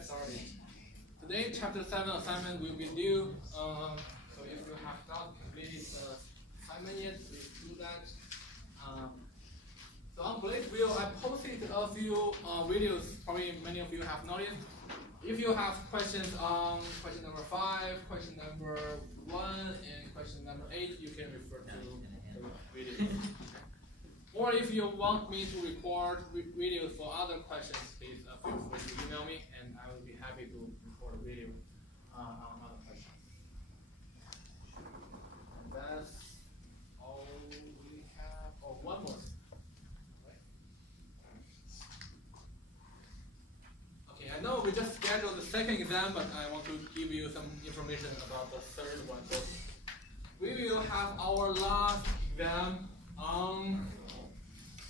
get started. Today, Chapter 7 assignment will be due. So if you have not completed the assignment yet, please do that. So on Blaze View, I posted a few videos. Probably many of you have noticed. If you have questions on question number 5, question number 1, and question number 8, you can refer to the video. Or if you want me to record videos for other questions, please feel free to email me, and I will be happy to record a video on other questions. And that's all we have. Oh, one more. Okay, I know we just scheduled the second exam, but I want to give you some information about the third one. So we will have our last exam on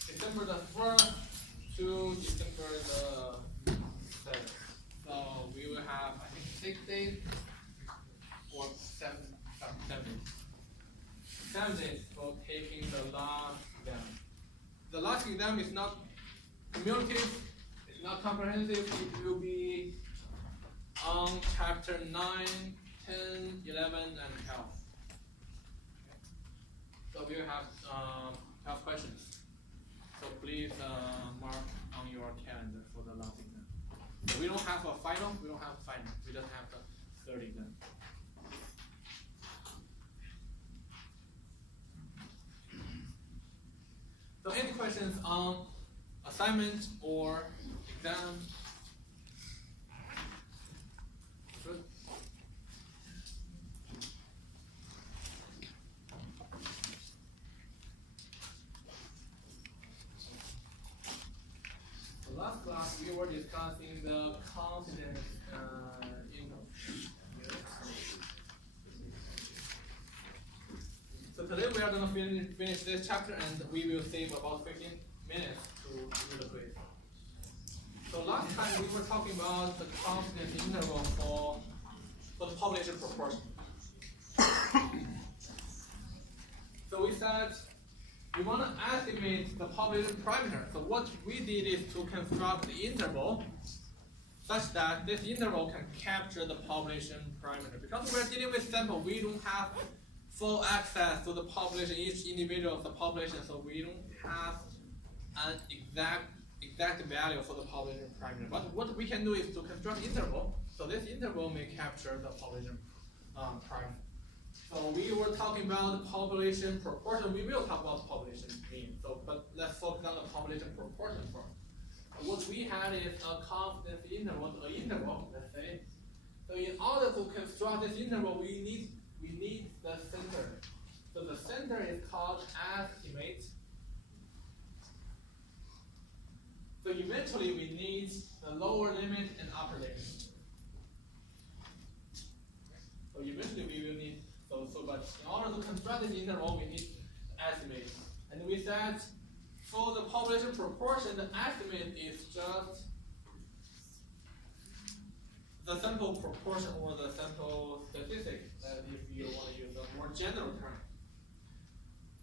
December the 1st to December the 7th. So we will have, I think, 6 days or 7 days. 7 days for taking the last exam. The last exam is not cumulative, it's not comprehensive, it will be on chapter 9, 10, 11, and 12. So we will have 12 questions. So please mark on your calendar for the last exam. So we don't have a final, we just have the third exam. So any questions on assignment or exam? Good. Last class we were discussing the confidence interval. So today we are going to finish this chapter, and we will save about 15 minutes to do the quiz. So last time we were talking about the confidence interval for the population proportion. So we said we want to estimate the population parameter. So what we did is to construct the interval such that this interval can capture the population parameter. Because we're dealing with sample, we don't have full access to the population, each individual of the population, so we don't have an exact value for the population parameter. But what we can do is to construct interval. So this interval may capture the population parameter. So we were talking about the population proportion. We will talk about the population mean. So, but let's focus on the population proportion first. What we had is a confidence interval, let's say. So in order to construct this interval, we need the center. So the center is called estimate. So eventually we need the lower limit and upper limit. So eventually we will need. But in order to construct this interval, we need to estimate. And we said for the population proportion, the estimate is just the sample proportion or the sample statistic, if you want to use a more general term.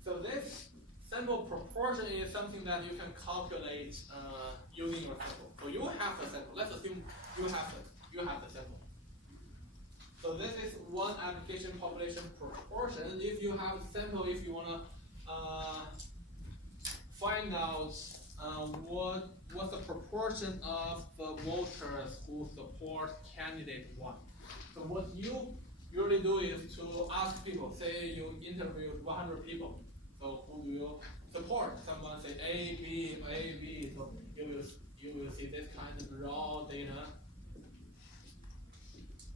So this sample proportion is something that you can calculate using your sample. So you have the sample. Let's assume you have the sample. So this is one application population proportion. If you have a sample, if you want to find out what's the proportion of the voters who support candidate 1. So what you usually do is to ask people, say you interviewed 100 people. So who do you support? Someone say A, B, A, B. So you will see this kind of raw data.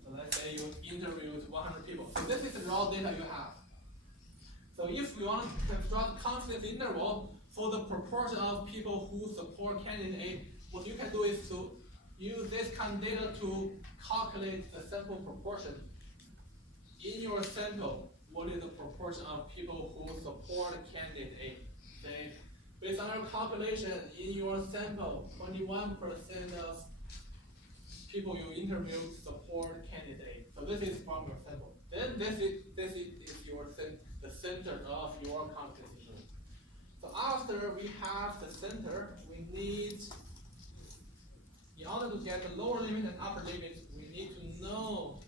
So let's say you interviewed 100 people. So this is the raw data you have. So if we want to construct confidence interval for the proportion of people who support candidate A, what you can do is to use this kind of data to calculate the sample proportion. In your sample, what is the proportion of people who support candidate A? Say, based on your calculation, in your sample, 21% of people you interviewed support candidate. So this is from your sample. Then this is the center of your confidence interval. So after we have the center, we need in order to get the lower limit and upper limit, we need to know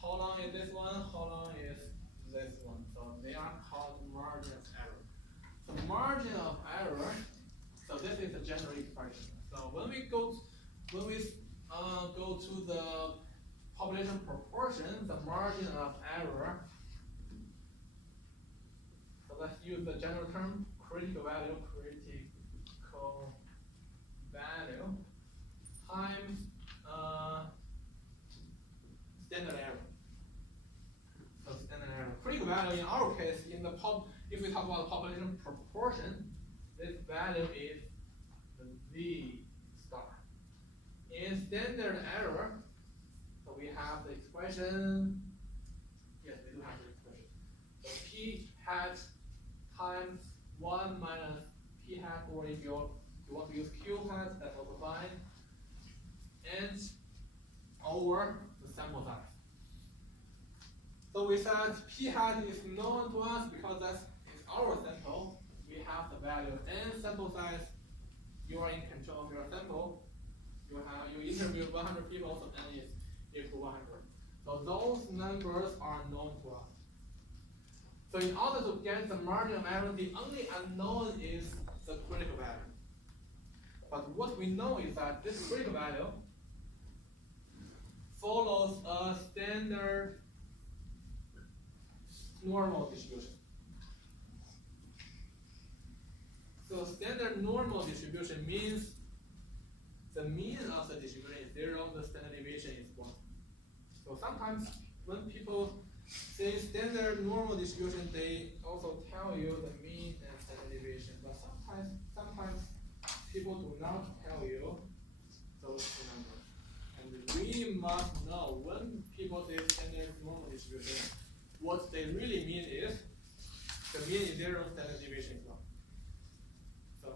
how long is this one, how long is this one. So they are called margin of error. So margin of error, so this is the general expression. So when we go to the population proportion, the margin of error, so let's use the general term, critical value times standard error. So standard error. Critical value in our case, if we talk about the population proportion, this value is the V star. In standard error, so we have the expression. Yes, we do have the expression. So P hat times 1 minus P hat, or if you want to use Q hat, that's also fine. And over the sample size. So we said P hat is known to us because that is our sample. We have the value n sample size. You are in control of your sample. You interview 100 people, so n is equal to 100. So those numbers are known to us. So in order to get the margin of error, the only unknown is the critical value. But what we know is that this critical value follows a standard normal distribution. So standard normal distribution means the mean of the distribution is 0, the standard deviation is 1. So sometimes when people say standard normal distribution, they also tell you the mean and standard deviation. But sometimes people do not tell you those two numbers. And we must know when people say standard normal distribution, what they really mean is the mean is 0, standard deviation is 1. So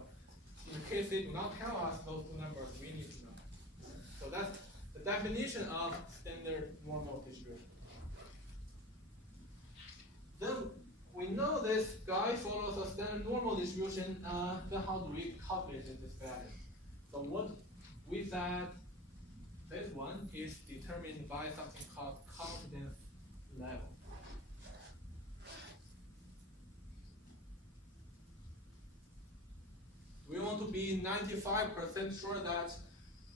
in case they do not tell us those two numbers, we need to know. So that's the definition of standard normal distribution. Then we know this guy follows a standard normal distribution. Then how do we calculate this value? So what we said, this one is determined by something called confidence level. We want to be 95% sure that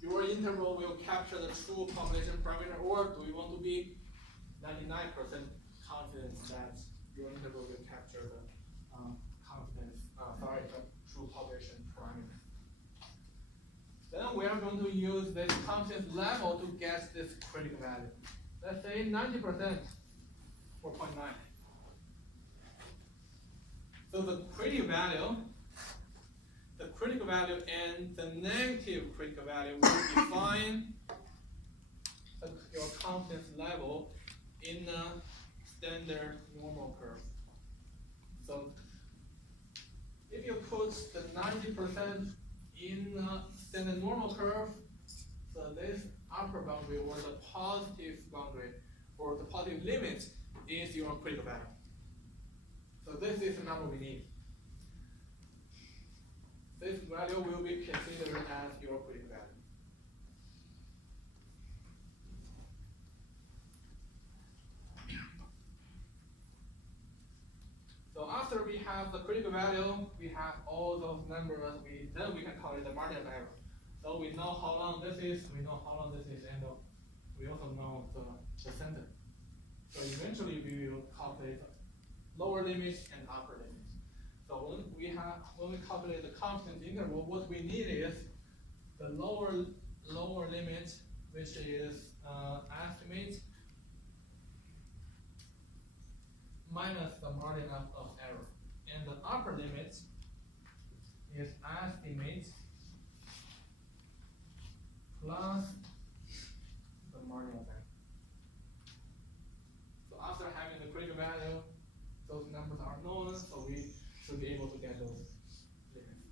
your interval will capture the true population parameter, or do we want to be 99% confident that your interval will capture the the true population parameter? Then we are going to use this confidence level to get this critical value. Let's say 90%, 4.9. So the critical value and the negative critical value will define your confidence level in a standard normal curve. So if you put the 90% in a standard normal curve, so this upper boundary or the positive boundary or the positive limit is your critical value. So this is the number we need. This value will be considered as your critical value. So after we have the critical value, we have all those numbers, then we can calculate the margin of error. So we know how long this is, we know how long this is, and we also know the center. So eventually we will calculate lower limit and upper limit. So when we calculate the confidence interval, what we need is the lower limit, which is estimate minus the margin of error, and the upper limit is estimate plus the margin of error. So after having the critical value, those numbers are known, so we should be able to get those limits.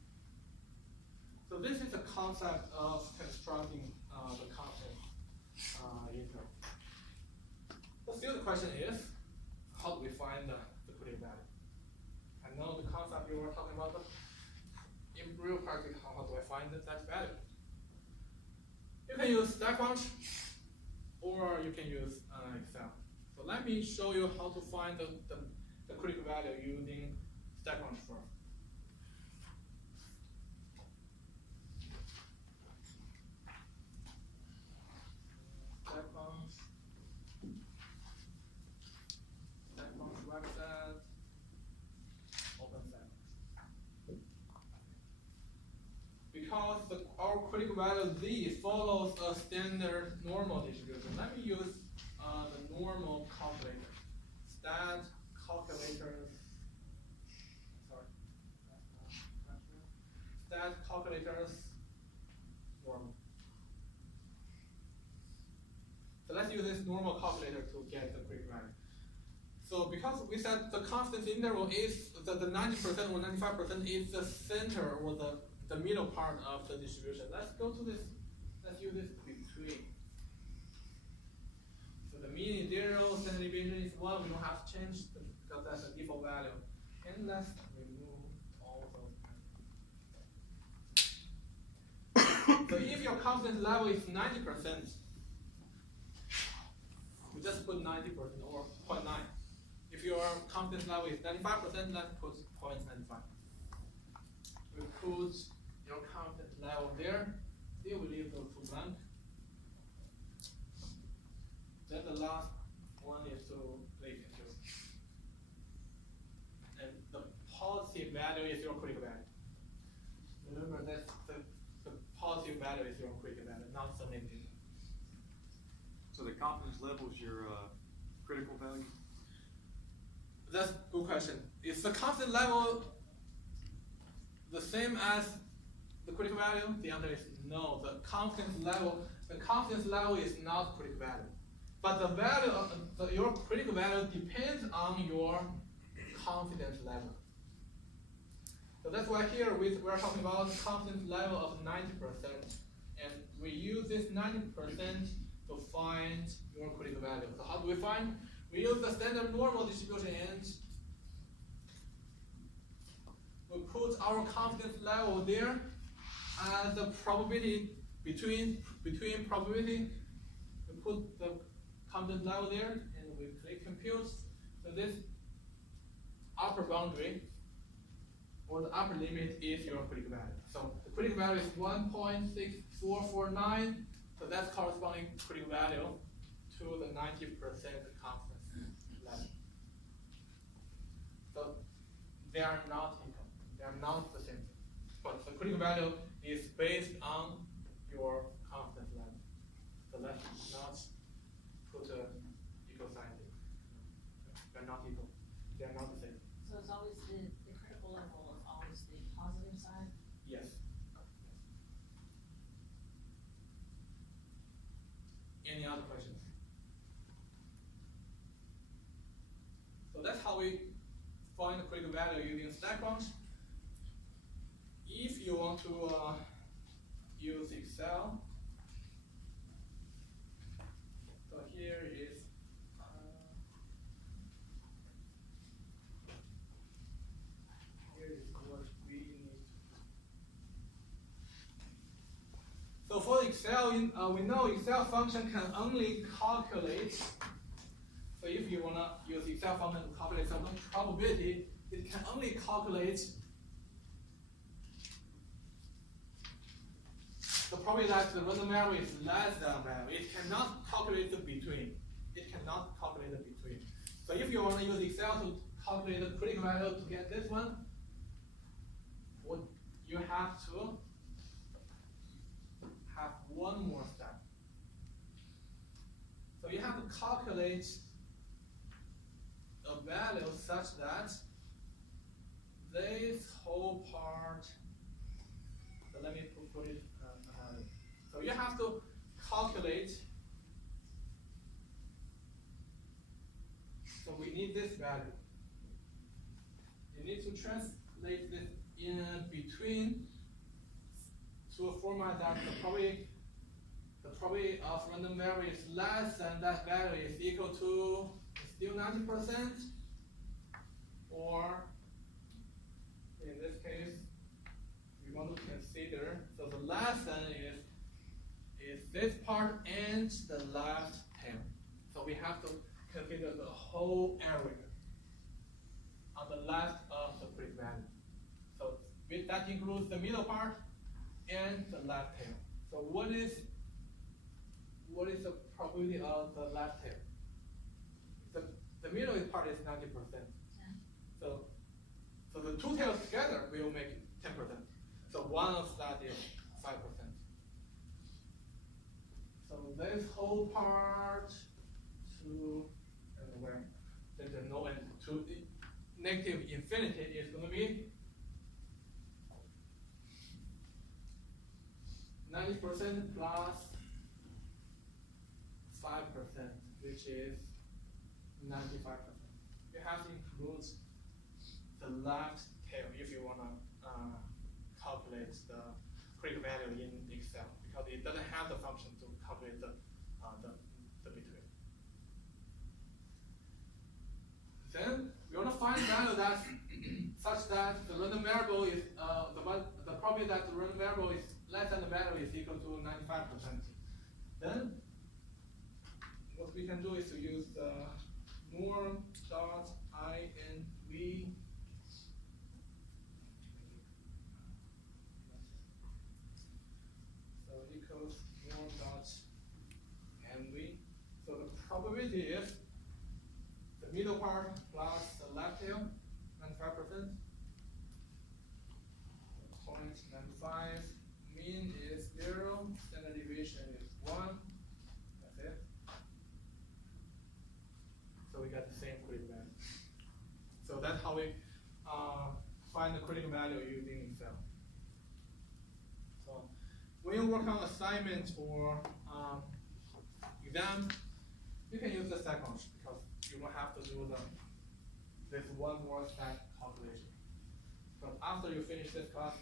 So this is the concept of constructing the confidence interval. But still the question is, how do we find the critical value? I know the concept you were talking about, but in real practice, how do I find that value? You can use StatCrunch, or you can use Excel. So let me show you how to find the critical value using StatCrunch first. StatCrunch website, open that. Because our critical value Z follows a standard normal distribution. Let me use the normal calculator. Stat calculators. Sorry. Stat calculators normal. So let's use this normal calculator to get the critical value. So because we said the confidence interval is the 90% or 95% is the center or the middle part of the distribution. Let's go to this, let's use this between. So the mean is 0, standard deviation is 1, we don't have to change because that's a default value. And let's remove all those. So if your confidence level is 90%, we just put 90% or 0.9. If your confidence level is 95%, let's put 0.95. We put your confidence level there. Still we leave those two blank. Then the last one is to click into. And the positive value is your critical value. Remember that the positive value is your critical value, not the negative. So the confidence level is your critical value? That's a good question. Is the confidence level the same as the critical value? The answer is no. The confidence level is not critical value. But the value of your critical value depends on your confidence level. So that's why here we're talking about the confidence level of 90%. And we use this 90% to find your critical value. So how do we find? We use the standard normal distribution and we put our confidence level there and the probability between probability. We put the confidence level there and we click compute. So this upper boundary or the upper limit is your critical value. So the critical value is 1.6449. So that's corresponding critical value to the 90% confidence level. So they are not equal. They are not the same thing. But the critical value is based on your confidence level. So let's not put a equal sign here. They're not equal. They are not the same. So it's always the critical level is always the positive side? Yes. Any other questions? So that's how we find the critical value using StatCrunch. If you want to use Excel, so here is what we need. So for Excel, we know Excel function can only calculate. So if you wanna use Excel function to calculate some probability, it can only calculate the probability that the random variable is less than value. It cannot calculate the between. It cannot calculate the between. So if you want to use Excel to calculate the critical value to get this one, what you have to have one more step. So you have to calculate a value such that this whole part, so let me put it so you have to calculate, so we need this value. You need to translate this in between to a format that the probability of random variable is less than that value is equal to still 90%, or in this case, we want to consider, so the less than is 0%, this part and the left tail. So we have to consider the whole area on the left of the critical value. So that includes the middle part and the left tail. So what is the probability of the left tail? The middle part is 90%. So the two tails together will make 10%. So one of that is 5%. So this whole part to where there's no end to negative infinity is going to be 90% plus 5%, which is 95%. You have to include the left tail if you want to calculate the critical value in Excel, because it doesn't have the function to calculate the between. Then we want to find value that's such that the random variable is the probability that the random variable is less than the value is equal to 95%. Then what we can do is to use the Moore dot INV. So equals Moore dot NV. So the probability is the middle part plus the left tail, 95%. 0.95. Mean is 0. Standard deviation is 1. That's it. So we got the same critical value. So that's how we find the critical value using Excel. So when you work on assignment or exam, you can use the second because you won't have to do this one more step calculation. But after you finish this class,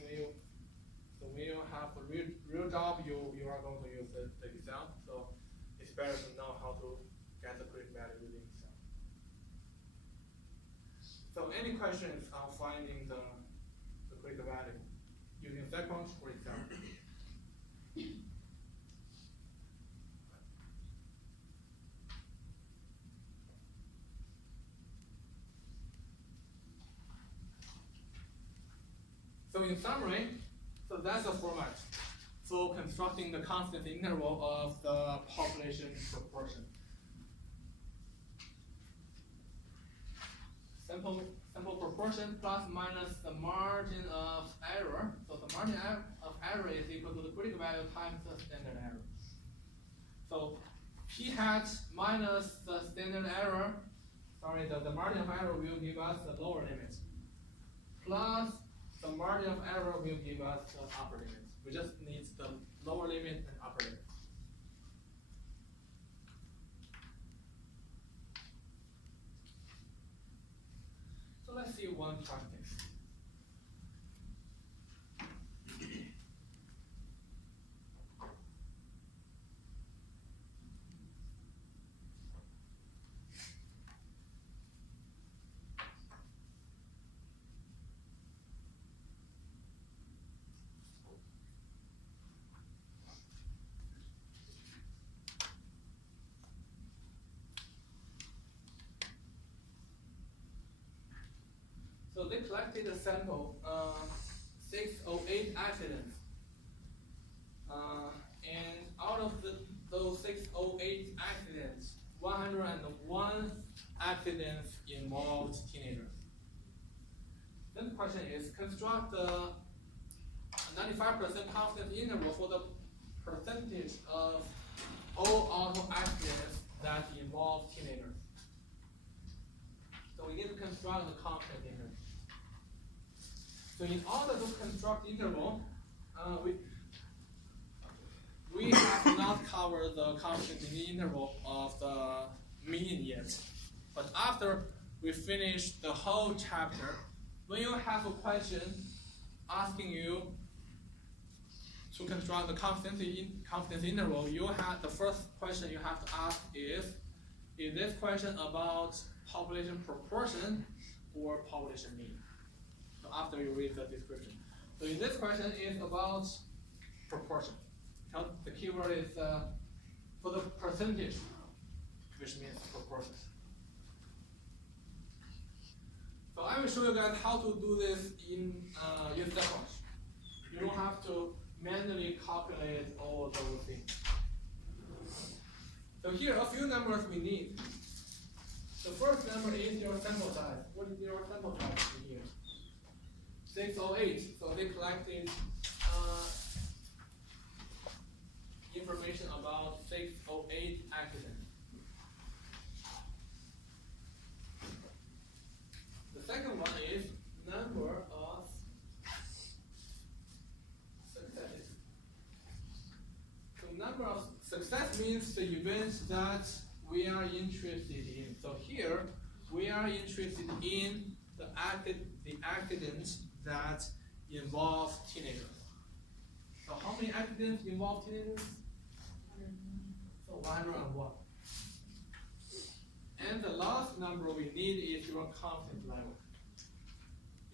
when you have a real job, you are going to use the Excel. So it's better to know how to get the critical value using Excel. So any questions on finding the critical value using StatCrunch or Excel? So in summary, so that's the format for constructing the confidence interval of the population proportion. Sample proportion plus minus the margin of error. So the margin of error is equal to the critical value times the standard error. So p hat minus the standard error, the margin of error will give us the lower limit, plus the margin of error will give us the upper limit. We just need the lower limit and upper limit. So let's see one practice. So they collected a sample, 608 accidents. And out of those 608 accidents, 101 accidents involved teenagers. Then the question is, construct the 95% confidence interval for the percentage of all auto accidents that involve teenagers. So we need to construct the confidence interval. So in order to construct interval, we have not covered the confidence interval of the mean yet. But after we finish the whole chapter, when you have a question asking you to construct the confidence interval, the first question you have to ask is this question about population proportion or population mean? So after you read the description. So in this question is about proportion. The keyword is for the percentage, which means proportion. So I will show you guys how to do this in StatCrunch. You don't have to manually calculate all those things. So here are a few numbers we need. The first number is your sample size. What is your sample size in here? 608. So they collected information about 608 accidents. The second one is number of successes. So number of success means the events that we are interested in. So here we are interested in the accidents that involve teenagers. So how many accidents involve teenagers? So 101. And the last number we need is your confidence level.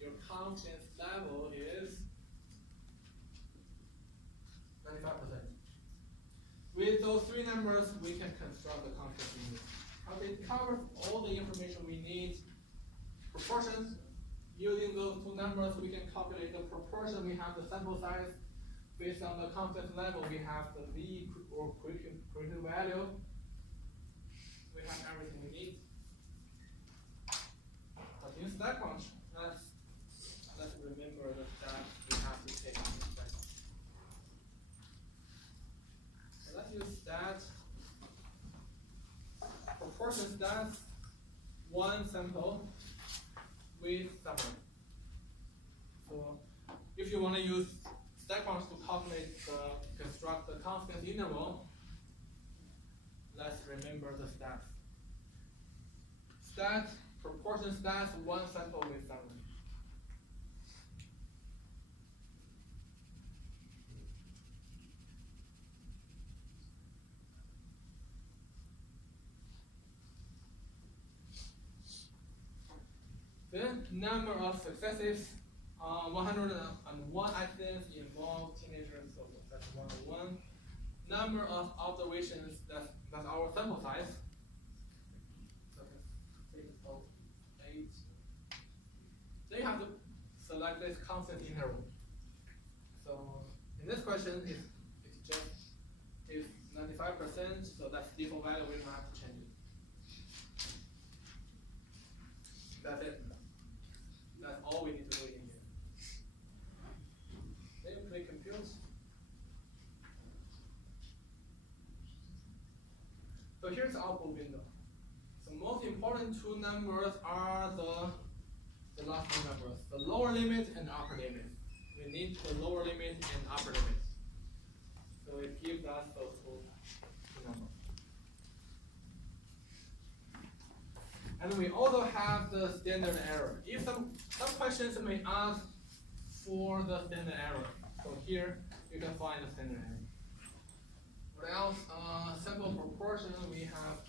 Your confidence level is 95%. With those three numbers, we can construct the confidence index. It covers all the information we need. Proportions. Using those two numbers, we can calculate the proportion. We have the sample size. Based on the confidence level, we have the V or predicted value. We have everything we need. But in StatCrunch, let's remember the steps we have to take in StatCrunch. So let's use stat proportion stats one sample with summary. So if you want to use StatCrunch to construct the confidence interval, let's remember the stats. Stat, proportion stats, one sample with summary. Then number of successes. 101 accidents involve teenagers, so that's 101. Number of observations, that's our sample size. So that's 608. Then you have to select this constant interval. So in this question, it's just 95%, so that's default value, we don't have to change it. That's it. That's all we need to do in here. Then you click compute. So here's the output window. So most important two numbers are the last two numbers, the lower limit and upper limit. We need the lower limit and upper limit. So it gives us those two numbers. And we also have the standard error. If some questions may ask for the standard error. So here you can find the standard error. What else? Sample proportion. We have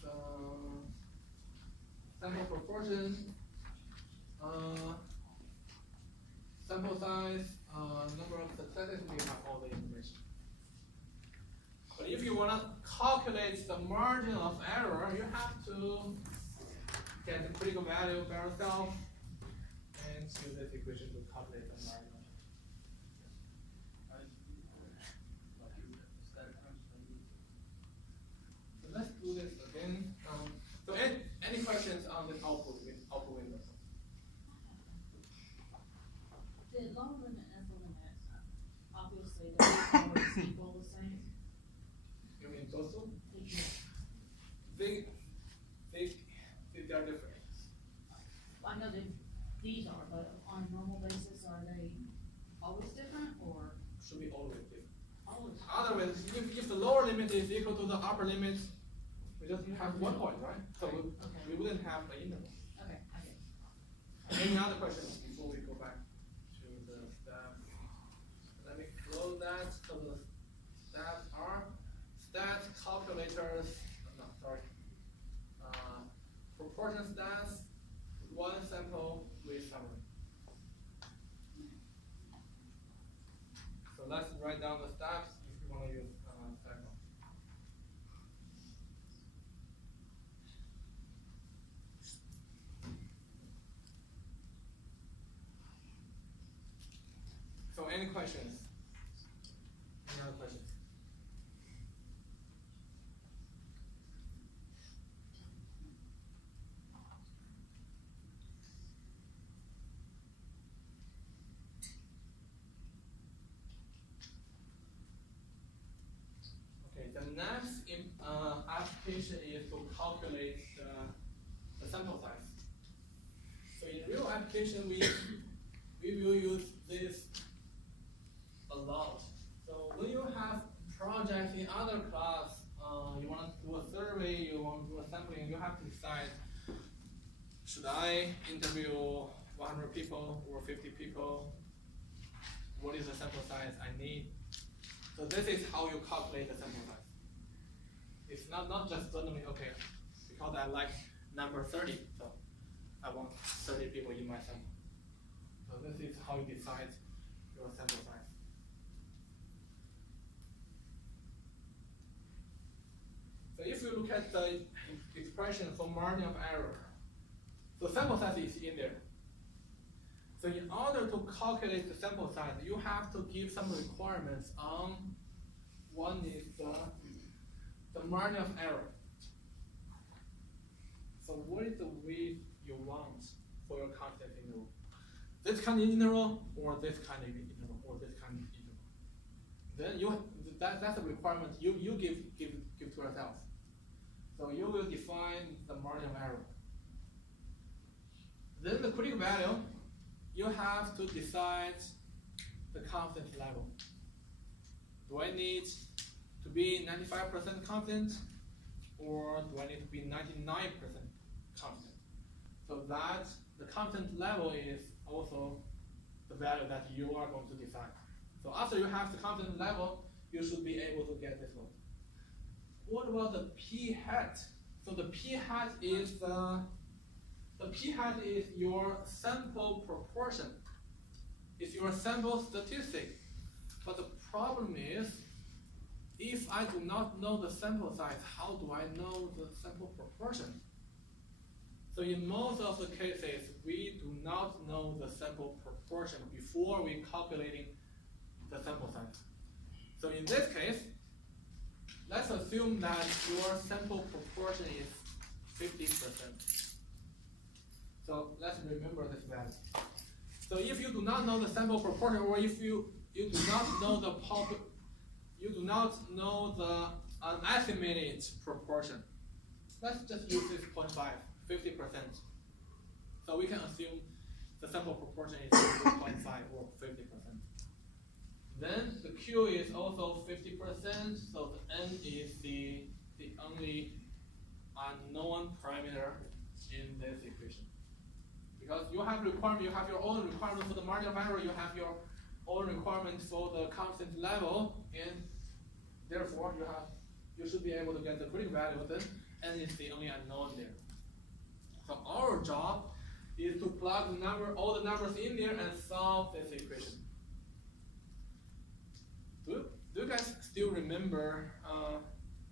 sample proportion, sample size, number of successes. We have all the information. But if you want to calculate the margin of error, you have to get the critical value by yourself and use this equation to calculate the margin. So let's do this again. So any questions on this output window? The lower limit and upper limit, obviously they're always equal the same. You mean those two? Yeah. They are different. I know that these are, but on a normal basis, are they always different or Should be always different. always? Otherwise, if the lower limit is equal to the upper limit, we just have 1 point, right? So we wouldn't have an interval. Okay, okay. Any other questions before we go back to the stats? Let me close that. So the stats are stat calculators. No, sorry. Proportion stats, one sample with summary. So let's write down the steps if you want to use any questions? Any other questions? Okay, the next application is to calculate the sample size. So in real application, we will use this a lot. So when you have projects in other class, you want to do a survey, you want to do a sampling, you have to decide, should I interview 100 people or 50 people? What is the sample size I need? So this is how you calculate the sample size. It's not just suddenly, okay, because I like number 30, so I want 30 people in my sample. So this is how you decide your sample size. So if you look at the expression for margin of error, so sample size is in there. So in order to calculate the sample size, you have to give some requirements on one is the margin of error. So what is the width you want for your confidence interval? This kind of interval, or this kind of interval, or this kind of interval. Then that's a requirement you give to yourself. So you will define the margin of error. Then the critical value, you have to decide the confidence level. Do I need to be 95% confident, or do I need to be 99% confident? So that the confidence level is also the value that you are going to decide. So after you have the confidence level, you should be able to get this one. What about the p-hat? So the p-hat is your sample proportion. It's your sample statistic. But the problem is, if I do not know the sample size, how do I know the sample proportion? So in most of the cases, we do not know the sample proportion before we calculating the sample size. So in this case, let's assume that your sample proportion is 50%. So let's remember this value. So if you do not know the sample proportion, or if you do not know the estimated proportion, let's just use this 0.5, 50%. So we can assume the sample proportion is 0.5 or 50%. Then the Q is also 50%, so the N is the only unknown parameter in this equation. Because you have requirement, you have your own requirement for the margin of error, you have your own requirement for the confidence level, and therefore you should be able to get the critical value. Then N is the only unknown there. So our job is to plug all the numbers in there and solve this equation. Do you guys still remember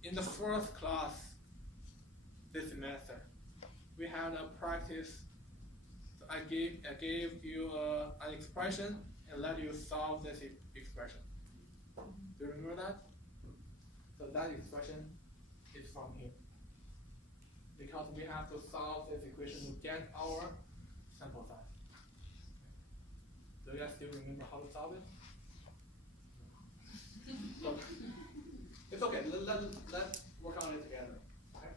in the first class this semester, we had a practice. So I gave you an expression and let you solve this expression. Do you remember that? So that expression is from here. Because we have to solve this equation to get our sample size. Do you guys still remember how to solve it? So, it's okay, let's work on it together. Okay?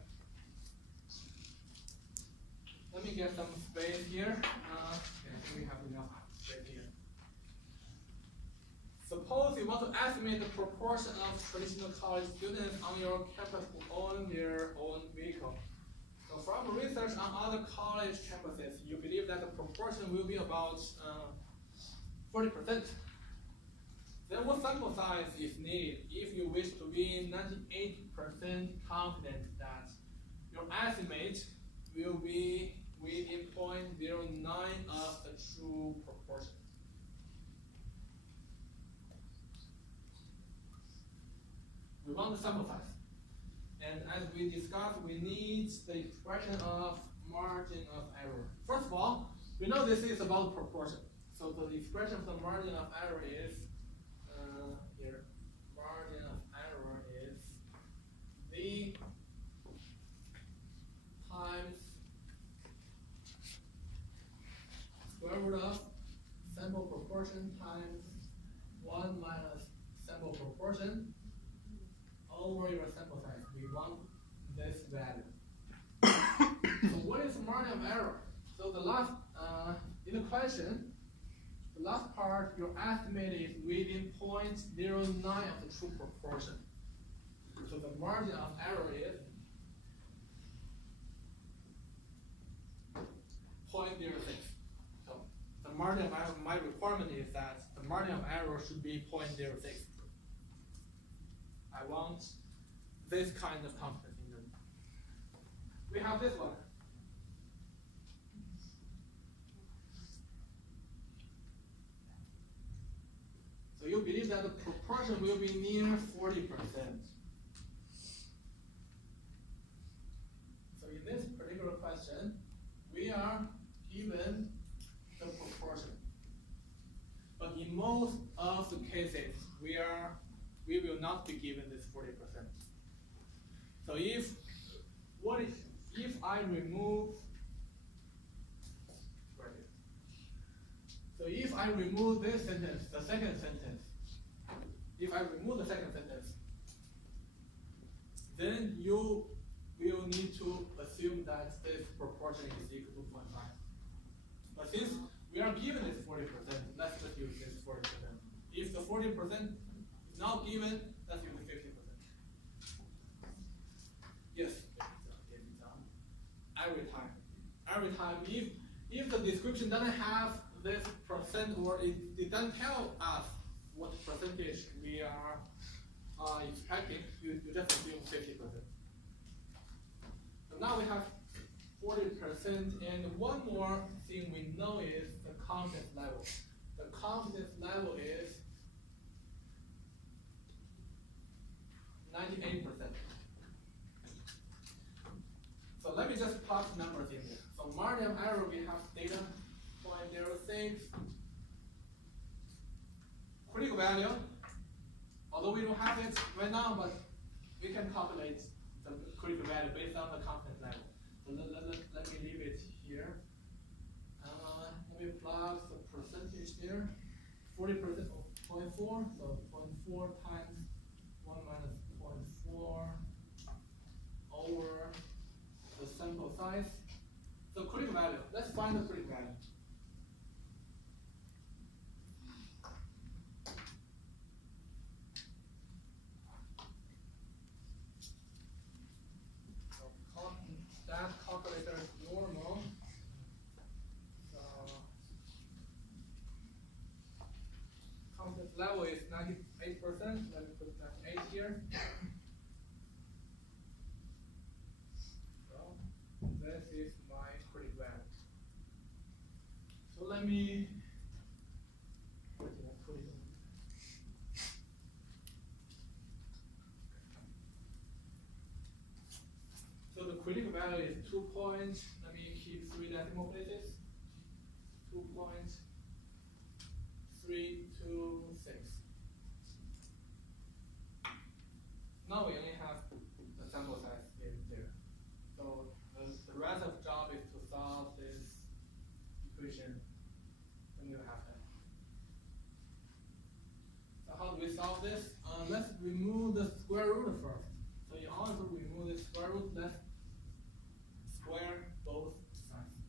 Let me get some space here. I think we have enough space here. Suppose you want to estimate the proportion of traditional college students on your campus who own their own vehicle. So from research on other college campuses, you believe that the proportion will be about 40%. Then what sample size is needed if you wish to be 98% confident that your estimate will be within 0.09 of the true proportion? We want the sample size. And as we discussed, we need the expression of margin of error. First of all, we know this is about proportion. So the expression of the margin of error is, here, margin of error is V times square root of sample proportion times 1 minus sample proportion over your sample size. We want this value. So what is margin of error? So the last, in the question, the last part, your estimate is within 0.09 of the true proportion. So the margin of error is 0.06. So the margin of error, my requirement is that the margin of error should be 0.06. I want this kind of confidence interval. We have this one. So you believe that the proportion will be near 40%. So in this particular question, we are given the proportion. But in most of the cases, we will not be given this 40%. So if I remove, so if I remove this sentence, the second sentence, if I remove the second sentence, then you will need to assume that this proportion is equal to 0.5. But since we are given this 40%, let's just use this 40%. If the 40% is not given, let's use the 50%. Yes, every time, if the description doesn't have this percent, or it doesn't tell us what percentage we are expecting, you just assume 50%. So now we have 40%, and one more thing we know is the confidence level. The confidence level is 98%. So let me just plug numbers in here. So margin of error, we have data 0.06. Critical value, although we don't have it right now, but we can calculate the critical value based on the confidence level. So let me leave it here. Let me plug the percentage there. 40% of 0.4, so 0.4 times 1 minus 0.4 over the sample size. So critical value, let's find the critical value. So that calculator is normal. So confidence level is 98%. Let me put 98 here. This is my critical value. So let me put it. So the critical value is 2 points. Let me keep 3 decimal places. 2.326. Now we only have the sample size in there. So the rest of the job is to solve this equation when you have that. So how do we solve this? Let's remove the square root first. So in order to remove the square root, let's square both sides.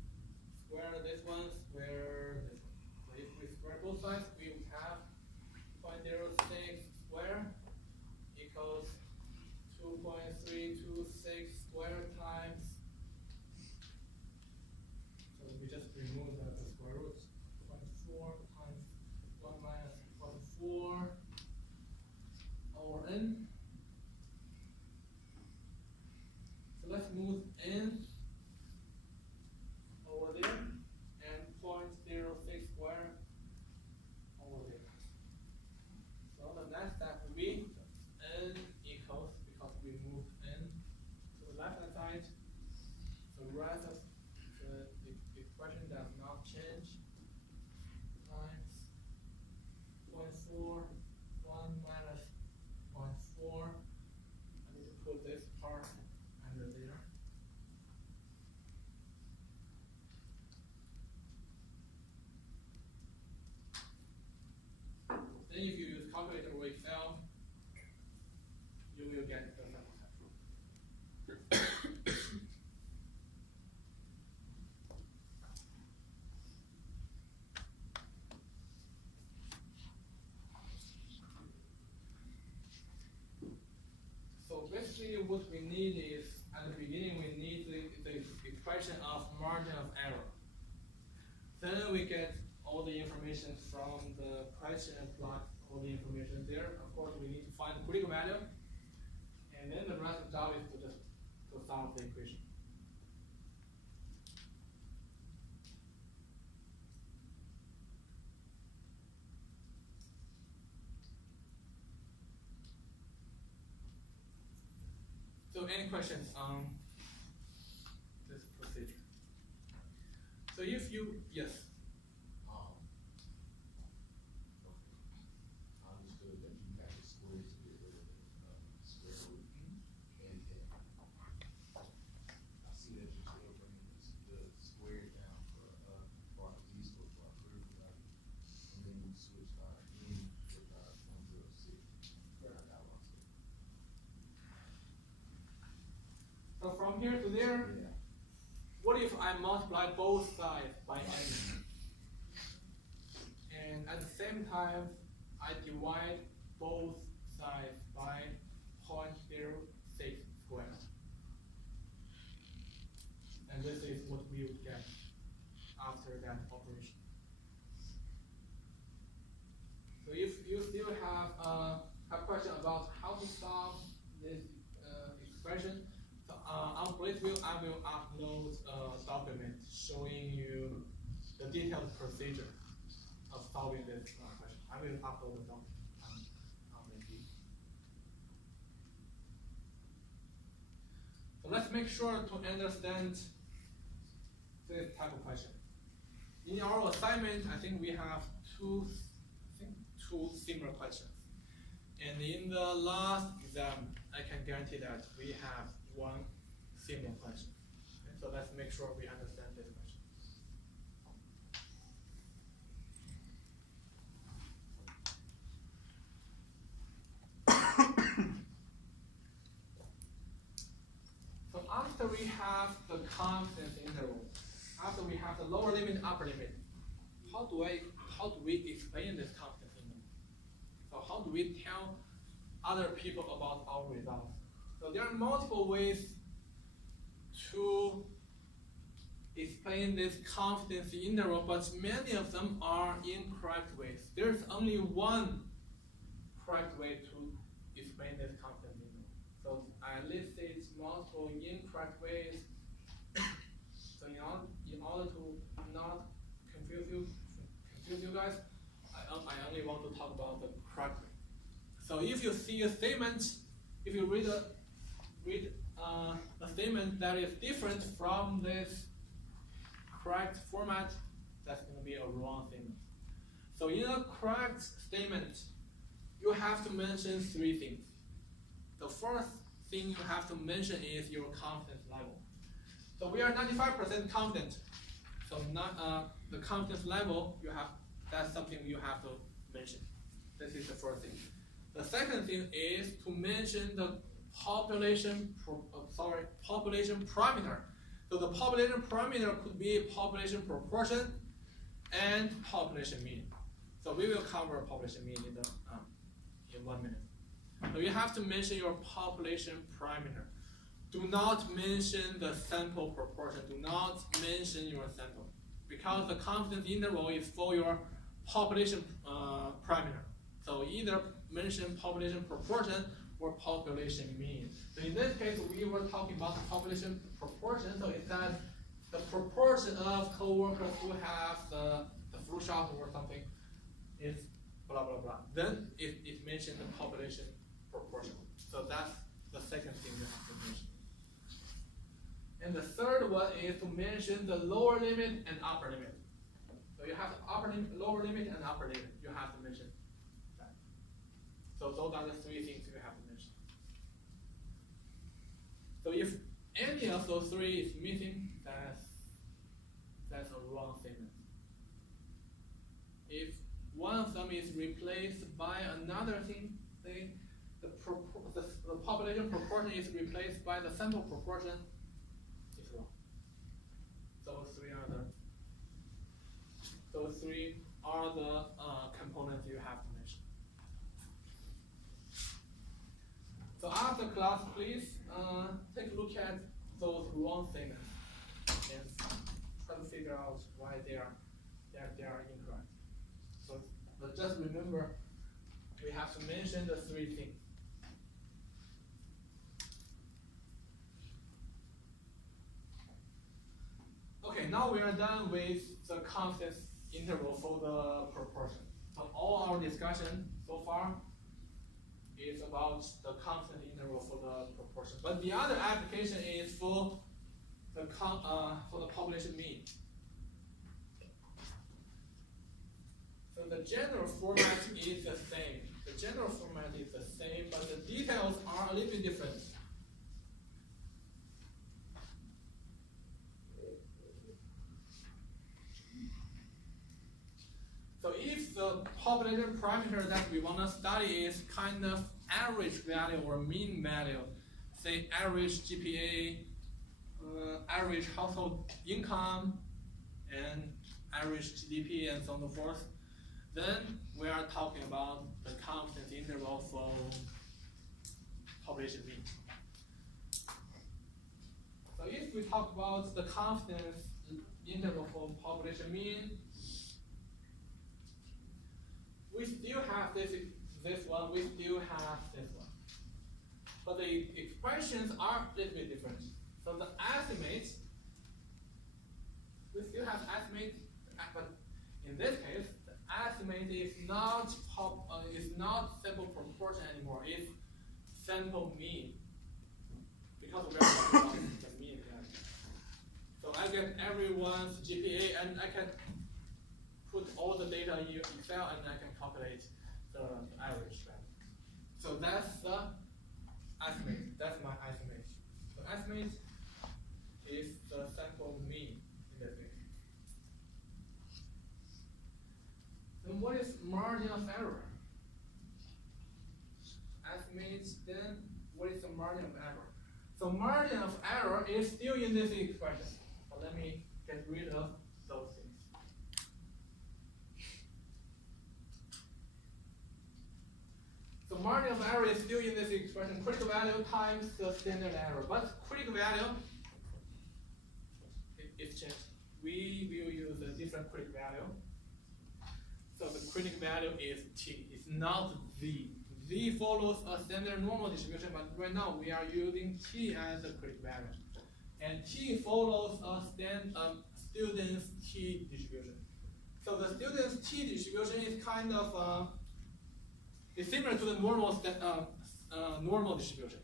Square this one, square this one. So if we square both sides, we would have 0.06 square equals 2.326 square times. So we just remove the square root. 0.4 times 1 minus 0.4 over n. what we need is, at the beginning, we need the expression of margin of error. Then we get all the information from the question and plot all the information there. Of course, we need to find the critical value. And then the rest of the job is to just to solve the equation. So any questions on this procedure? So if you, yes. I understood that you had the squares to get rid of the square root and I see that you're still bringing the squares down for these for our critical value. And then you switch in with 106. Correct. I got lost it. So from here to there, Yeah. what if I multiply both sides by n? And at the same time, I divide both sides by 0.06 squared. And this is what we would get after that operation. So if you still have a question about how to solve this expression, so on Blazeview, I will upload a document showing you the detailed procedure of solving this question. I will upload the document on Blazeview. So let's make sure to understand this type of question. In our assignment, I think we have two similar questions. And in the last exam, I can guarantee that we have one similar question. Okay, so let's make sure we understand this question. So after we have the confidence interval, after we have the lower limit and upper limit, how do we explain this confidence interval? So how do we tell other people about our results? So there are multiple ways to explain this confidence interval, but many of them are incorrect ways. There's only one correct way to explain this confidence interval. So I listed multiple incorrect ways. So in order to not confuse you guys, I only want to talk about the correct way. So if you see a statement, if you read a statement that is different from this correct format, that's going to be a wrong statement. So in a correct statement, you have to mention three things. The first thing you have to mention is your confidence level. So we are 95% confident. So the confidence level that's something you have to mention. This is the first thing. The second thing is to mention the population parameter. So the population parameter could be population proportion and population mean. So we will cover population mean in 1 minute. So you have to mention your population parameter. Do not mention the sample proportion. Do not mention your sample, because the confidence interval is for your population parameter. So either mention population proportion or population mean. So in this case, we were talking about the population proportion. So it says the proportion of co-workers who have the flu shot or something is blah blah blah. Then it mentioned the population proportion. So that's the second thing you have to mention. And the third one is to mention the lower limit and upper limit. So you have the lower limit and upper limit. You have to mention that. So those are the three things you have to mention. So if any of those three is missing, that's a wrong statement. If one of them is replaced by another thing, say the population proportion is replaced by the sample proportion, it's wrong. Those three are the components you have to mention. So after class, please take a look at those wrong statements and try to figure out why they are incorrect. So, but just remember, we have to mention the three things. Okay, now we are done with the confidence interval for the proportion. So all our discussion so far is about the confidence interval for the proportion. But the other application is for the population mean. So the general format is the same. The general format is the same, but the details are a little bit different. So if the population parameter that we want to study is kind of average value or mean value, say average GPA, average household income, and average GDP, and so on and so forth, then we are talking about the confidence interval for population mean. So if we talk about the confidence interval for population mean, we still have this one, we still have this one. But the expressions are a little bit different. So the estimate, we still have estimate, but in this case, the estimate is not sample proportion anymore, it's sample mean. Because we are talking about the mean value. So I get everyone's GPA and I can put all the data in Excel and I can calculate the average value. So that's the estimate. That's my estimate. The estimate is the sample mean in this case. Then what is margin of error? Estimate, then what is the margin of error? So margin of error is still in this expression. But let me get rid of those things. So margin of error is still in this expression, critical value times the standard error. But critical value is changed. We will use a different critical value. So the critical value is T. It's not Z. Z follows a standard normal distribution, but right now we are using T as a critical value. And T follows a student's T distribution. So the student's T distribution is kind of it's similar to the normal distribution.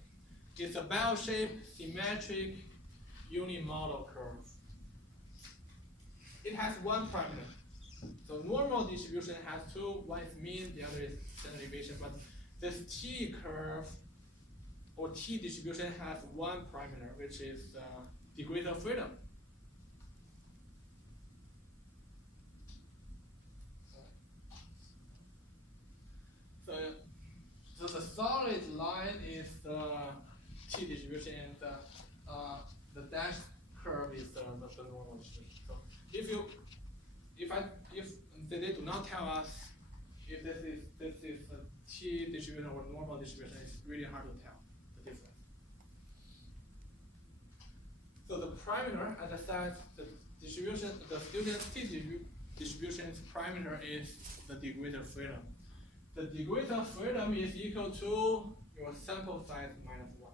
It's a bell-shaped, symmetric, unimodal curve. It has one parameter. So normal distribution has two, one is mean, the other is standard deviation, but this T curve or T distribution has one parameter, which is degrees of freedom. So the solid line is the T distribution, and the dashed curve is the normal distribution. So if they do not tell us if this is a T distribution or normal distribution, it's really hard to tell the difference. So the parameter, as I said, the student's T distribution's parameter is the degrees of freedom. The degrees of freedom is equal to your sample size minus 1.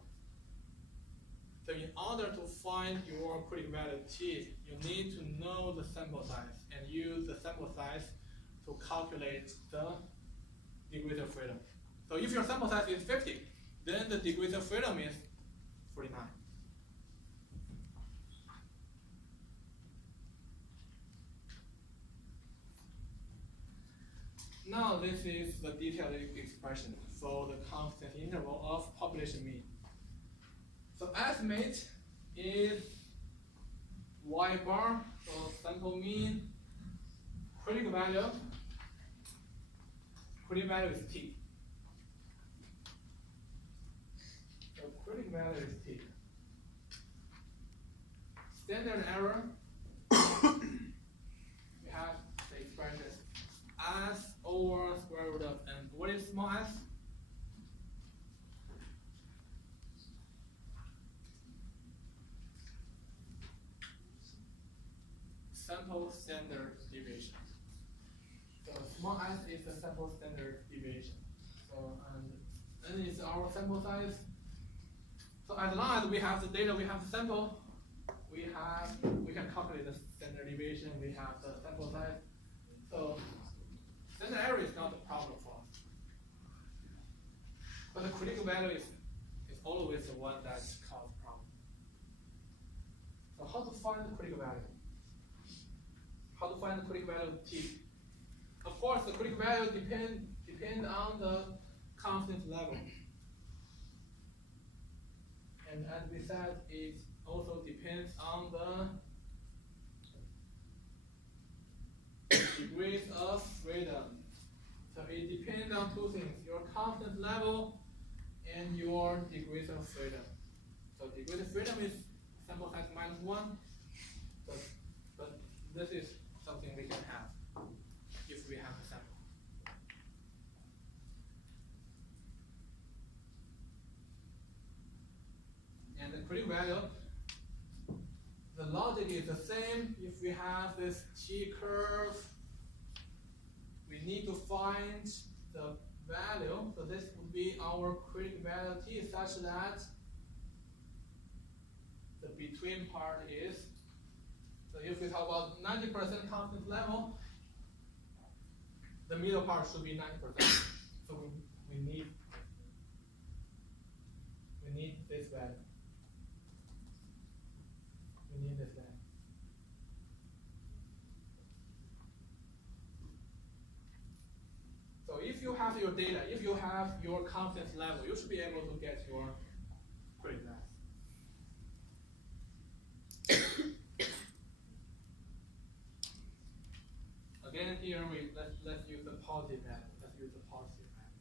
So in order to find your critical value T, you need to know the sample size and use the sample size to calculate the degrees of freedom. So if your sample size is 50, then the degrees of freedom is 49. Now this is the detailed expression for the confidence interval of population mean. So estimate is y bar, so sample mean, critical value is t. So critical value is t. Standard error, we have the expression s over square root of n. What is small s? height is the sample standard deviation. So, and then it's our sample size. So as long as we have the data, we have the sample, we can calculate the standard deviation, we have the sample size. So standard error is not a problem for us. But the critical value is always the one that causes problem. So how to find the critical value? How to find the critical value of T? Of course, the critical value depend on the confidence level. And as we said, it also depends on the degrees of freedom. So it depends on two things, your confidence level and your degrees of freedom. So degrees of freedom is sample size -1, but this is something we can have if we have a sample. And the critical value, the logic is the same. If we have this T curve, we need to find the value. So this would be our critical value T such that the between part is, so if we talk about 90% confidence level, the middle part should be 90%. So we need this value. We need this value. So if you have your data, if you have your confidence level, you should be able to get your critical value. Again, here let's use the positive value. Let's use the positive value.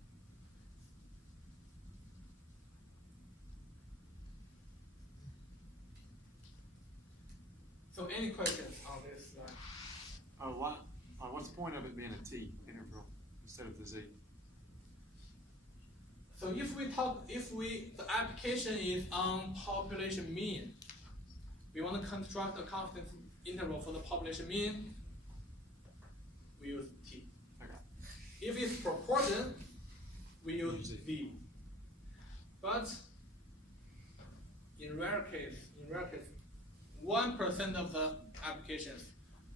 So any questions on this slide? What's the point of it being a T interval instead of the Z? So the application is on population mean. We want to construct a confidence interval for the population mean. We use T. Okay. If it's proportion, we use V. But in rare case, 1% of the applications,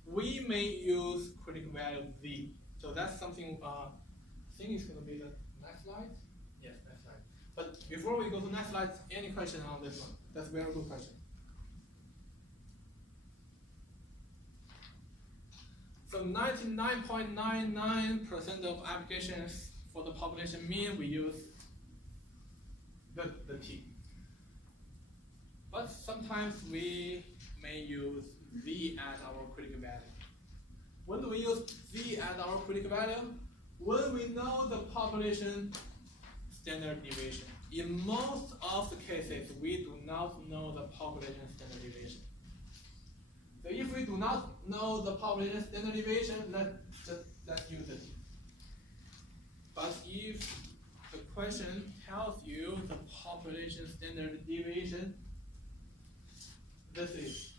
we may use critical value Z. So that's something, I think it's going to be the next slide. Yes, next slide. But before we go to next slide, any question on this one? That's a very good question. So 99.99% of applications for the population mean, we use the T. But sometimes we may use V as our critical value. When do we use V as our critical value? When we know the population standard deviation. In most of the cases, we do not know the population standard deviation. So if we do not know the population standard deviation, let's use it. But if the question tells you the population standard deviation, this is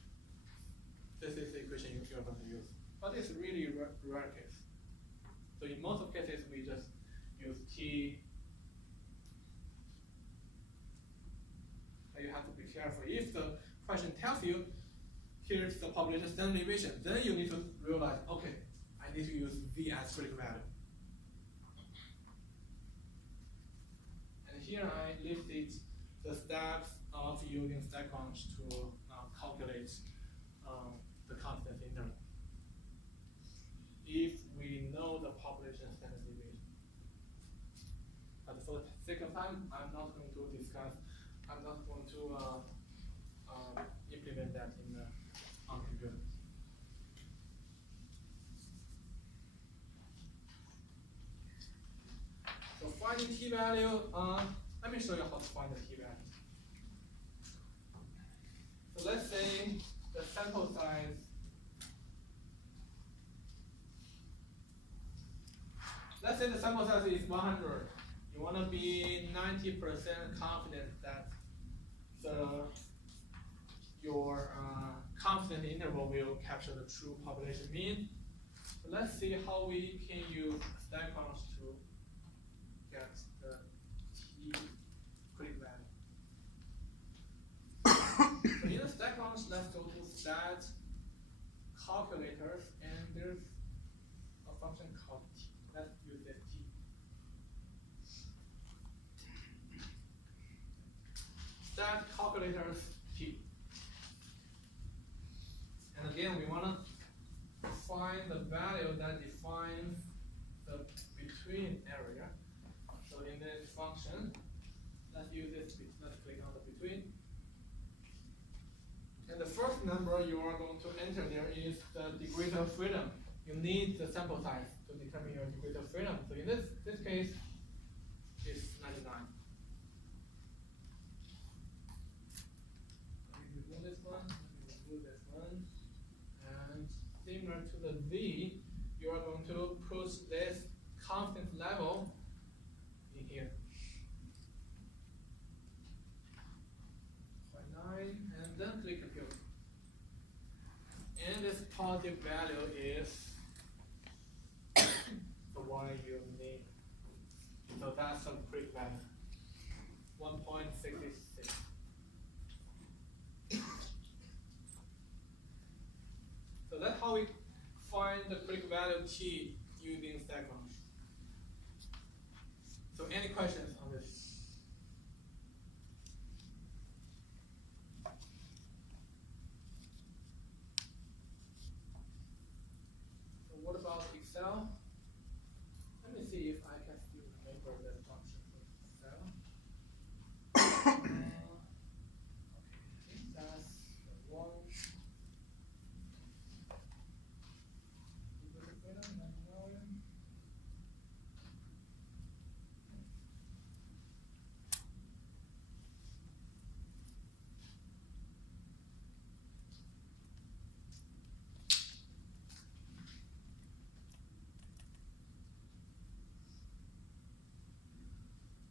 the equation you're going to use. But it's really rare case. So in most of cases, we just use T. But you have to be careful. If the question tells you, here's the population standard deviation, then you need to realize, okay, I need to use V as critical value. And here I listed the steps of using StatCrunch to calculate the confidence interval. If we know the population standard deviation. But for the sake of time, I'm not going to implement that in the on computer. So finding t-value, let me show you how to find the t-value. So let's say the sample size, let's say the sample size is 100. You want to be 90% confident that your confidence interval will capture the true population mean. So let's see how we can use stack function to get the t critical value. So in the stack function, let's go to stat calculators, and there's a function called t. Let's use this t. Stat calculators t. And again, we want to find the value that defines the between area. So in this function, let's use this, let's click on the between. And the first number you are going to enter there is the degree of freedom. You need the sample size to determine your degree of freedom. So in this case, it's 99. Let me remove this one, let me remove this one. And similar to the V, you are going to push this confidence level in here. 0.9, and then click compute. And this positive value is the one you need. So that's a quick value. 1.66. So that's how we find the quick value t using stack function. So any questions on this? So what about Excel? Let me see if I can still remember the function for Excel. Okay, that's the one.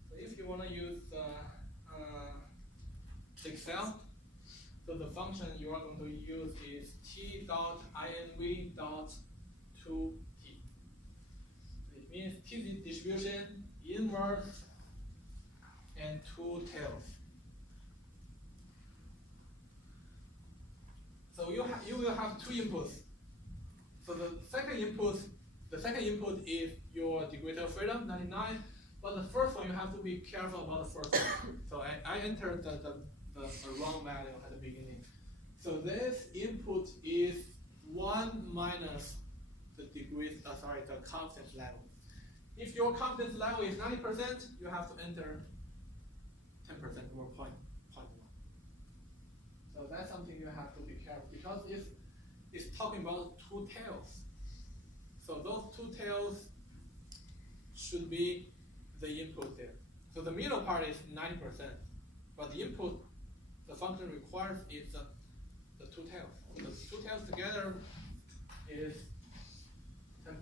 So if you want to use Excel, so the function you are going to use is t.inv.2t. It means t distribution, inverse, and two tails. So you will have two inputs. So the second input is your degree of freedom, 99. But the first one, you have to be careful about the first one. So I entered the wrong value at the beginning. So this input is 1 minus the degree, the confidence level. If your confidence level is 90%, you have to enter 10% or 0.1. So that's something you have to be careful, because it's talking about two tails. So those two tails should be the input there. So the middle part is 90%, but the input the function requires is the two tails. So the two tails together is 10%.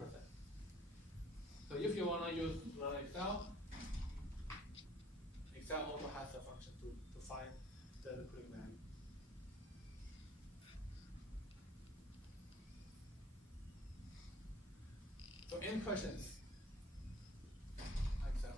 So if you want to use Excel, Excel also has a function to find the quick value. So any questions? Excel.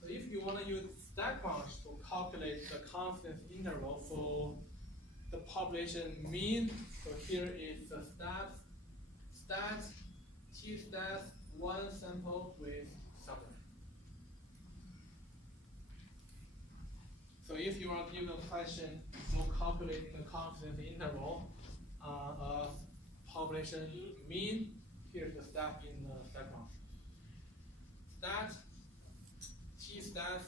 So if you want to use stack function to calculate the confidence interval for the population mean, so here is the stat t-stat one sample with summary. So if you are given a question for calculating the confidence interval of population mean, here's the step in the stack function. Stat t-stat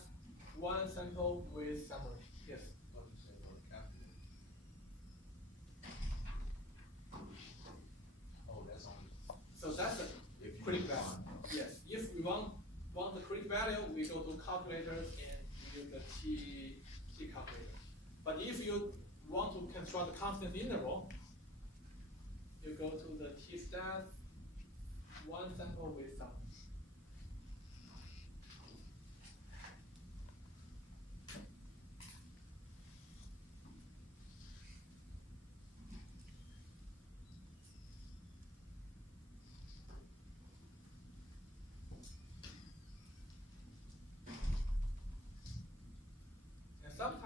one sample with summary. Yes. Oh, that's only. So that's the If you critical want. value. Yes. If we want the critical value, we go to calculators and use the t calculator. But if you want to construct the confidence interval, you go to the t-stat one sample with summary.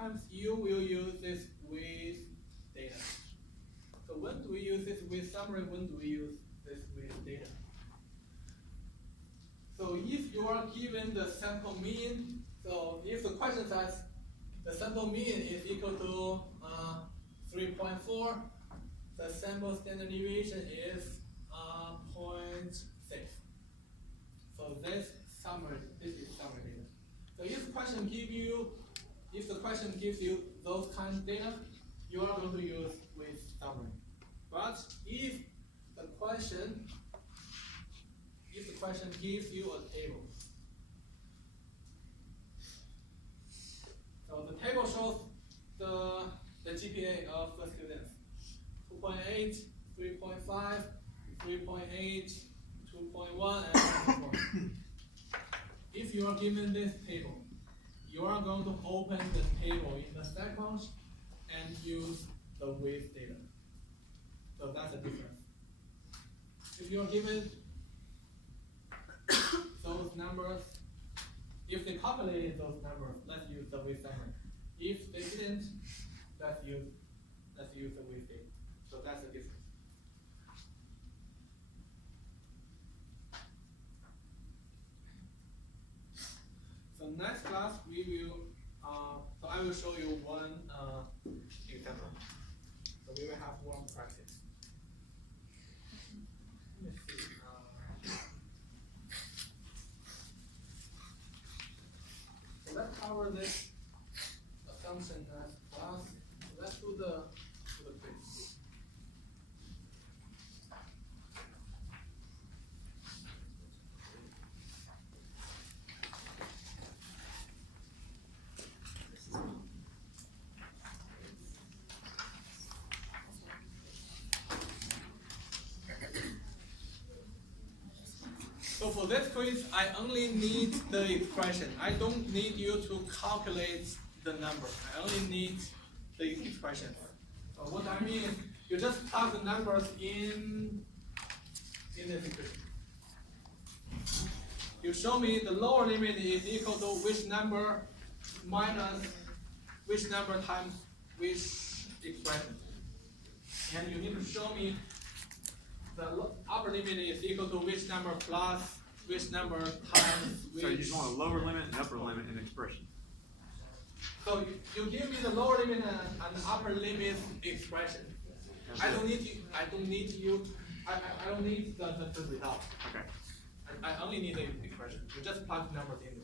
sometimes you will use this with data. So when do we use this with summary? When do we use this with data? So if you are given the sample mean, so if the question says the sample mean is equal to 3.4, the sample standard deviation is 0.6. So this is summary data. So if the question gives you those kind of data, you are going to use with summary. But if the question gives you a table, so the table shows the GPA of the students: 2.8, 3.5, 3.8, 2.1, and so forth. If you are given this table, you are going to open the table in the StatCrunch and use the with data. So that's the difference. If you are given those numbers, if they calculated those numbers, let's use the with summary. If they didn't, let's use the with data. So that's the difference. So next class we will, so I will show you one example. So we will have one practice. Let me see. So let's cover this assumption as class. So let's do the quiz. So for this quiz, I only need the expression. I don't need you to calculate the number. I only need the expression. So what I mean is, you just plug the numbers in this equation. You show me the lower limit is equal to which number minus which number times which expression. And you need to show me the upper limit is equal to which number plus which number times which. So you just want a lower limit and upper limit in expression. So you give me the lower limit and the upper limit expression. I don't need the result. Okay. I only need the expression. You just plug numbers in.